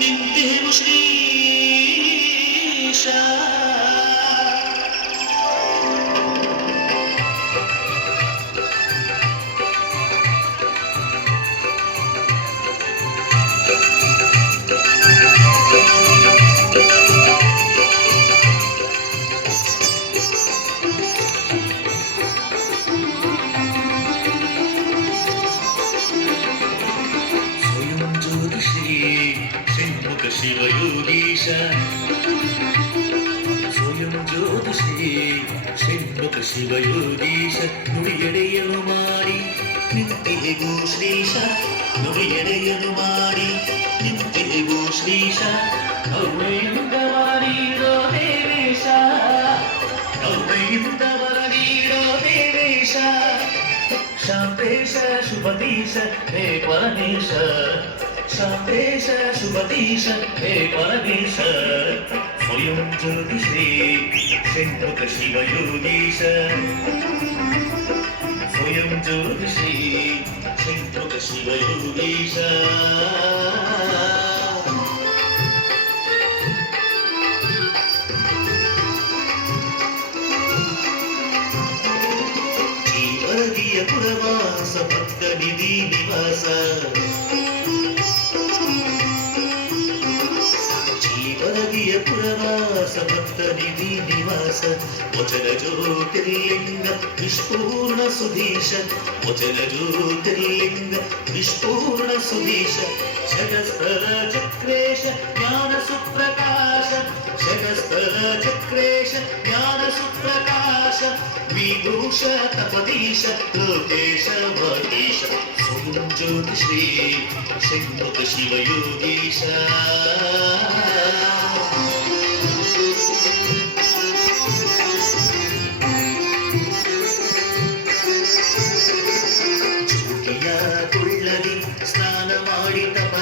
dejemos ir ya. சிவயோகீஷ சுயம் ஜோதிஷே ஷண்முக சிவயோகீஷ ನುಡಿಯಡೆಯನು ಮಾಡಿ ನಿಂತೆಯಗೂ ಶ್ರೀಶ ನುಡಿಯಡೆಯನು ಮಾಡಿ ನಿಂತೆಯಗೂ ಶ್ರೀಶ ಕೌಮೆಯಿಂದ ಮಾಡಿರೋ ದೇವೇಶ ಕೌಮೆಯಿಂದ ಮಾಡಿರೋ ದೇವೇಶ ಶಾಂತೇಶ ಶುಭದೇಶ ಹೇ ಪರಮೇಶ దేశ శుభదీశ హే పరదీశ స్వయం జ్యోతిషే శంకుత శివయోగీశ. స్వయం జ్యోతిషే శంకుత శివయోగీశ. పురవాస భక్త నిధి నివాస. श्रीनिवास वचन ज्योतिर्लिङ्ग विष्पूर्ण सुधीश। वचन ज्योतिर्लिङ्ग विष्पूर्ण सुधीश। शतस्थल चक्रेश, ज्ञान सुप्रकाश। शतस्थल चक्रेश, ज्ञान सुप्रकाश। विभूष तपदीश, लोकेश भगीश सोम ज्योतिषी शिवयोगीश।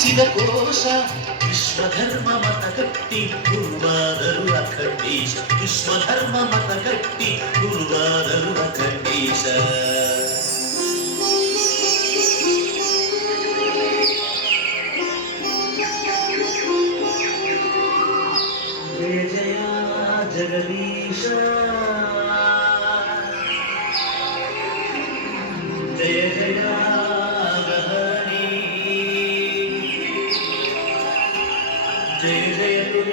ಜಗಗುಣಿಸಿದ ಕೋಶ ವಿಶ್ವಧರ್ಮ ಮತ ಕಟ್ಟಿ ಗುರುವಾದರು ಅಖಂಡೀಶ ವಿಶ್ವಧರ್ಮ ಮತ ಕಟ್ಟಿ ಗುರುವಾದರು ಅಖಂಡೀಶ ಜಯ ಜಯ ಜಗದೀಶ ಜಯ ಜಯ